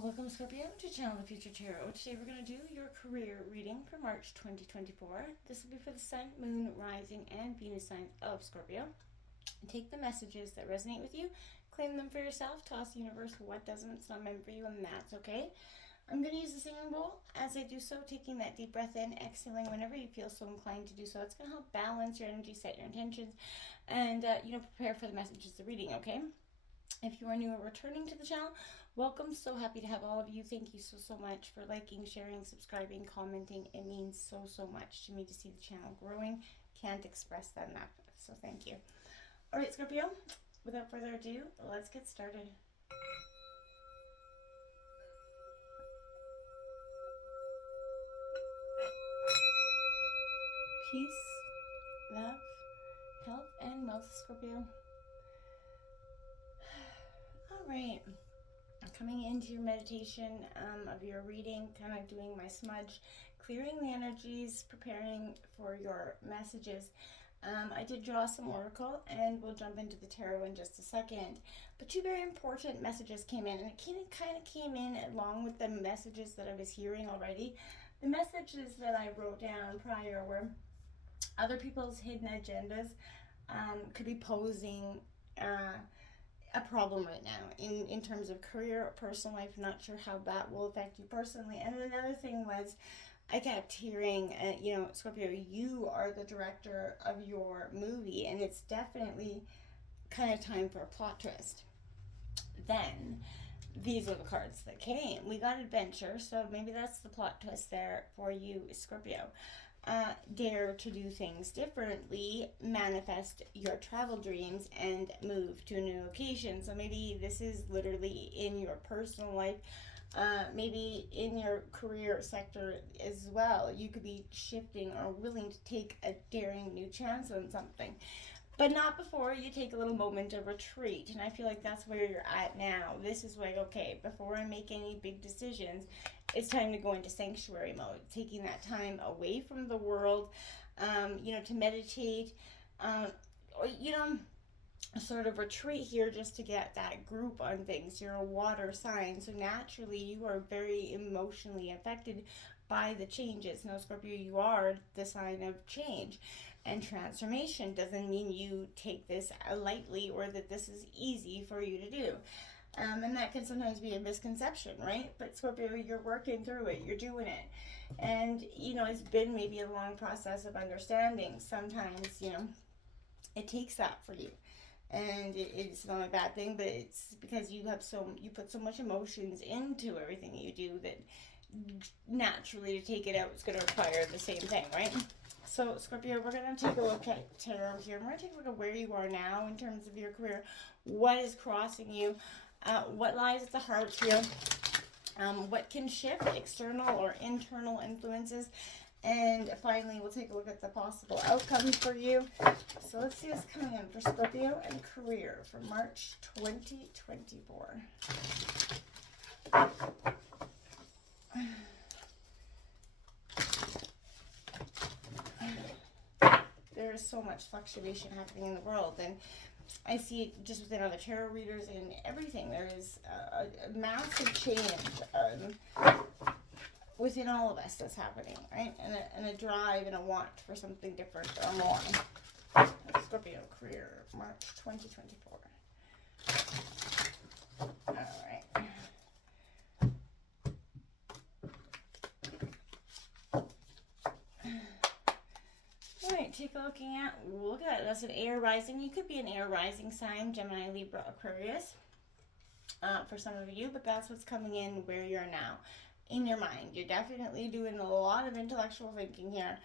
Welcome Scorpio to Channel the Future Tarot. Today we're going to do your career reading for March 2024. This will be for the Sun, Moon, Rising, and Venus signs of Scorpio. Take the messages that resonate with you, claim them for yourself, toss the universe what doesn't, it's not meant for you, and that's okay. I'm going to use the singing bowl. As I do so, taking that deep breath in, exhaling whenever you feel so inclined to do so. It's going to help balance your energy, set your intentions, and prepare for the messages of the reading, okay? If you are new or returning to the channel, welcome. So happy to have all of you. Thank you so much for liking, sharing, subscribing, commenting. It means so much to me to see the channel growing. Can't express that enough. So thank you. All right, Scorpio, without further ado, let's get started. Peace, love, health, and wealth, Scorpio. All right. Coming into your meditation of your reading, kind of doing my smudge, clearing the energies, preparing for your messages. I did draw some oracle, and we'll jump into the tarot in just a second. But two very important messages came in, and it kind of came in along with the messages that I was hearing already. The messages that I wrote down prior were other people's hidden agendas could be posing a problem right now in terms of career or personal life. Not sure how that will affect you personally. And another thing was, I kept hearing, Scorpio, you are the director of your movie, and it's definitely kind of time for a plot twist. Then, these are the cards that came. We got adventure, so maybe that's the plot twist there for you, Scorpio. Dare to do things differently, manifest your travel dreams, and move to a new location. So maybe this is literally in your personal life, maybe in your career sector as well. You could be shifting or willing to take a daring new chance on something, but not before you take a little moment of retreat. And I feel like that's where you're at now. This is like, okay, before I make any big decisions, it's time to go into sanctuary mode, taking that time away from the world, to meditate, sort of retreat here just to get that group on things. You're a water sign, so naturally you are very emotionally affected by the changes. Now, Scorpio, you are the sign of change and transformation. Doesn't mean you take this lightly or that this is easy for you to do. And that can sometimes be a misconception, right? But Scorpio, you're working through it, you're doing it. And, it's been maybe a long process of understanding. Sometimes, it takes that for you. And it's not a bad thing, but it's because you put so much emotions into everything that you do that naturally to take it out is going to require the same thing, right? So, Scorpio, we're going to take a look at tarot here. We're going to take a look at where you are now in terms of your career. What is crossing you? What lies at the heart here? What can shift, external or internal influences? And finally, we'll take a look at the possible outcomes for you. So let's see what's coming in for Scorpio and career for March 2024. There is so much fluctuation happening in the world, and I see it just within other tarot readers and everything. There is a massive change within all of us that's happening, right? And a drive and a want for something different or more. Scorpio career, March 2024. All right. Alright, look at that. That's an air rising. You could be an air rising sign, Gemini, Libra, Aquarius, for some of you, but that's what's coming in where you're now. In your mind, you're definitely doing a lot of intellectual thinking here.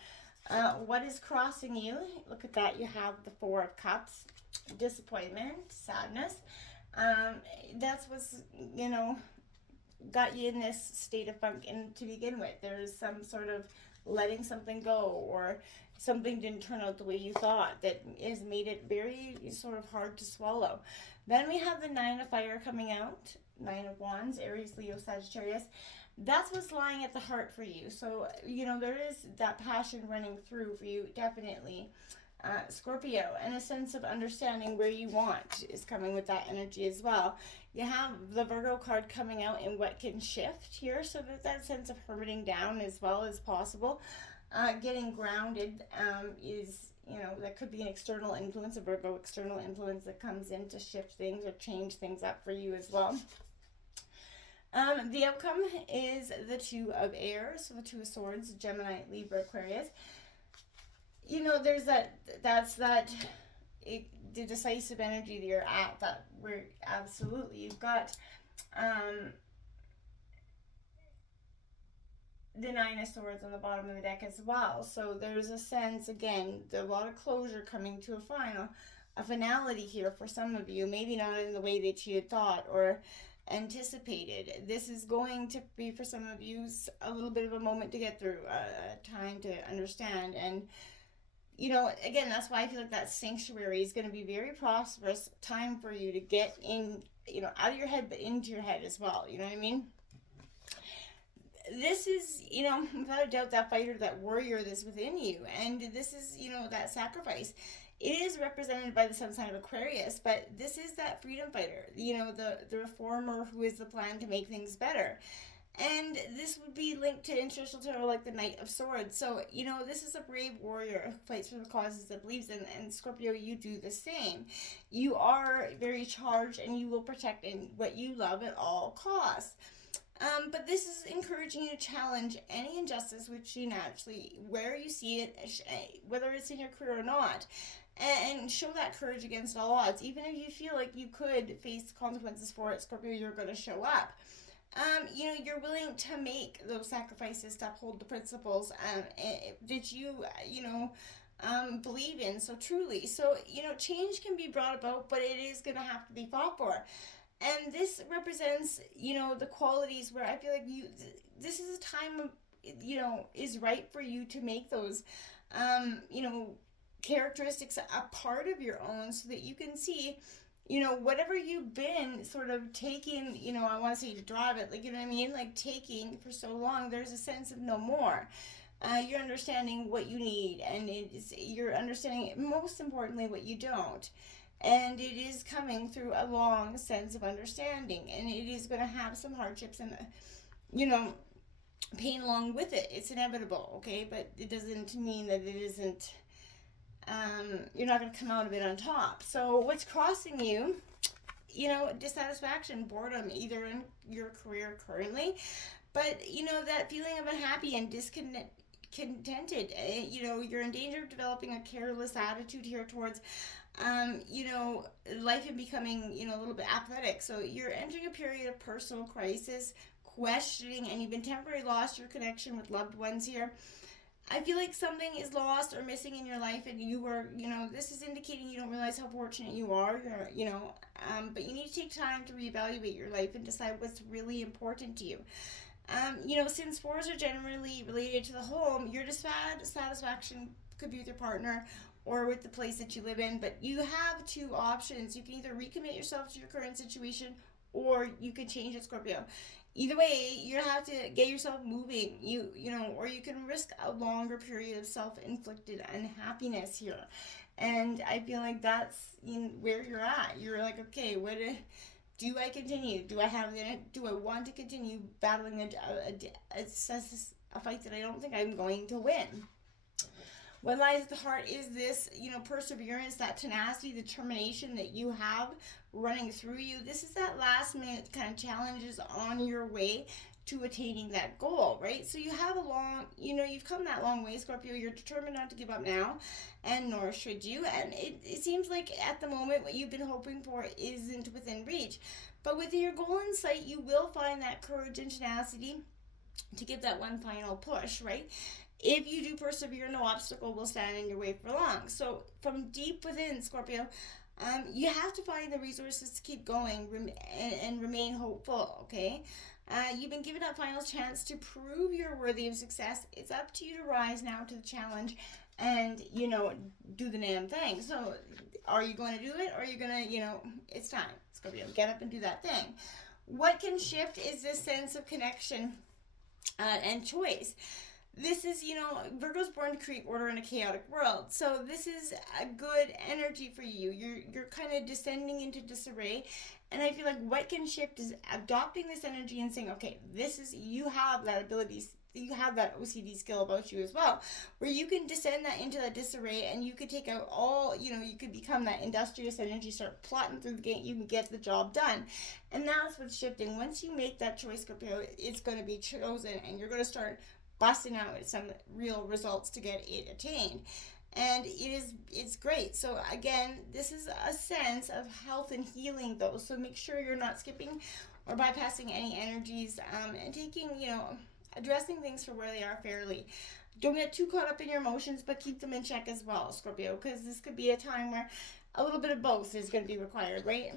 What is crossing you? Look at that. You have the Four of Cups, disappointment, sadness. That's what's, got you in this state of funk to begin with. There's some sort of letting something go, or something didn't turn out the way you thought that has made it very sort of hard to swallow. Then we have the Nine of Fire coming out, Nine of Wands, Aries, Leo, Sagittarius. That's what's lying at the heart for you. So, there is that passion running through for you, definitely. Scorpio, and a sense of understanding where you want is coming with that energy as well. You have the Virgo card coming out in what can shift here, so that sense of hermiting down as well as possible. Getting grounded is, that could be an external influence, a Virgo external influence that comes in to shift things or change things up for you as well. The outcome is the Two of Air, so the Two of Swords, Gemini, Libra, Aquarius. There's the decisive energy that you're at, that where absolutely you've got the Nine of Swords on the bottom of the deck as well. So there's a sense, again, a lot of closure coming to a finality here for some of you, maybe not in the way that you had thought or anticipated. This is going to be, for some of you, a little bit of a moment to get through, time to understand. And again, that's why I feel like that sanctuary is going to be very prosperous time for you to get in, out of your head, but into your head as well. You know what I mean? This is, without a doubt, that fighter, that warrior that's within you. And this is, that sacrifice. It is represented by the sun sign of Aquarius, but this is that freedom fighter, the reformer who is the plan to make things better. And this would be linked to interstitial tarot like the Knight of Swords. So, this is a brave warrior who fights for the causes that believes in. And Scorpio, you do the same. You are very charged and you will protect what you love at all costs. But this is encouraging you to challenge any injustice which you naturally, where you see it, whether it's in your career or not. And show that courage against all odds. Even if you feel like you could face consequences for it, Scorpio, you're going to show up. You're willing to make those sacrifices to uphold the principles that you, believe in so truly. So, change can be brought about, but it is going to have to be fought for. And this represents, the qualities where I feel like this is a time of, is right for you to make those, characteristics a part of your own, so that you can see, whatever you've been sort of taking, I want to say drive it, like, like taking for so long, there's a sense of no more. You're understanding what you need, and you're understanding, most importantly, what you don't. And it is coming through a long sense of understanding, and it is going to have some hardships and, pain along with it. It's inevitable, okay? But it doesn't mean that it isn't, you're not going to come out of it on top. So what's crossing you, dissatisfaction, boredom, either in your career currently, but, that feeling of unhappy and discontented, you're in danger of developing a careless attitude here towards life and becoming, a little bit apathetic. So you're entering a period of personal crisis, questioning, and you've been temporarily lost your connection with loved ones here. I feel like something is lost or missing in your life, and you are, this is indicating you don't realize how fortunate you are, but you need to take time to reevaluate your life and decide what's really important to you. Since fours are generally related to the home, your dissatisfaction could be with your partner or with the place that you live in, but you have two options. You can either recommit yourself to your current situation, or you can change it, Scorpio. Either way, you have to get yourself moving, or you can risk a longer period of self-inflicted unhappiness here. And I feel like that's where you're at. You're like, okay, do I continue? Do I want to continue battling a fight that I don't think I'm going to win? What lies at the heart is this, perseverance, that tenacity, determination that you have running through you. This is that last minute kind of challenges on your way to attaining that goal, right? So you have you've come that long way, Scorpio. You're determined not to give up now, and nor should you. And it seems like at the moment what you've been hoping for isn't within reach. But with your goal in sight, you will find that courage and tenacity to give that one final push, right? If you do persevere, no obstacle will stand in your way for long. So from deep within, Scorpio, you have to find the resources to keep going and remain hopeful, okay? You've been given that final chance to prove you're worthy of success. It's up to you to rise now to the challenge and, do the damn thing. So are you going to do it, or are you going to, it's time, Scorpio, get up and do that thing. What can shift is this sense of connection and choice. this is, Virgo's born to create order in a chaotic world. So this is a good energy for you. You're kind of descending into disarray. And I feel like what can shift is adopting this energy and saying, okay, this is, you have that ability, you have that OCD skill about you as well, where you can descend that into that disarray and you could take out all, you could become that industrious energy, start plotting through the game, you can get the job done. And that's what's shifting. Once you make that choice, Scorpio, it's going to be chosen and you're going to start busting out some real results to get it attained. And it's great. So again, this is a sense of health and healing though, so make sure you're not skipping or bypassing any energies, and taking, addressing things for where they are fairly. Don't get too caught up in your emotions, but keep them in check as well, Scorpio, because this could be a time where a little bit of both is going to be required, right?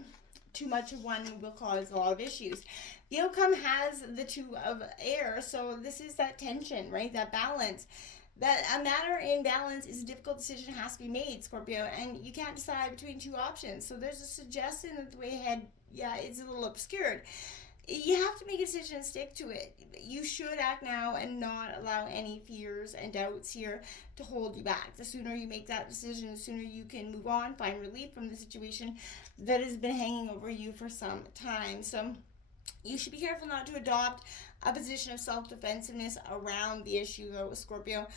Too much of one will cause a lot of issues. The outcome has the two of air, so this is that tension, right? That balance. That a matter in balance is a difficult decision, has to be made, Scorpio, and you can't decide between two options. So there's a suggestion that the way ahead, it's a little obscured. You have to make a decision and stick to it. You should act now and not allow any fears and doubts here to hold you back. The sooner you make that decision, the sooner you can move on, find relief from the situation that has been hanging over you for some time. So you should be careful not to adopt a position of self-defensiveness around the issue, though, with Scorpio.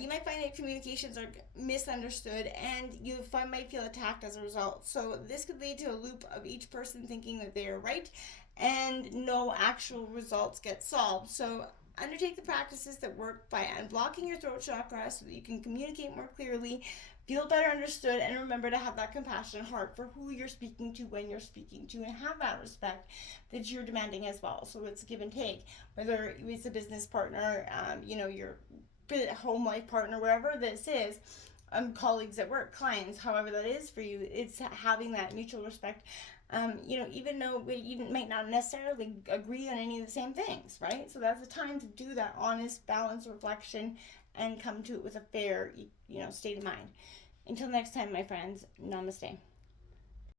You might find that communications are misunderstood and you might feel attacked as a result. So this could lead to a loop of each person thinking that they are right and no actual results get solved. So undertake the practices that work by unblocking your throat chakra so that you can communicate more clearly, feel better understood, and remember to have that compassionate heart for who you're speaking to when you're speaking to, and have that respect that you're demanding as well. So it's give and take, whether it's a business partner, your home life partner, wherever this is, colleagues at work, clients, however that is for you, it's having that mutual respect. Even though you might not necessarily agree on any of the same things, right? So that's the time to do that honest, balanced reflection and come to it with a fair, state of mind. Until next time, my friends, namaste.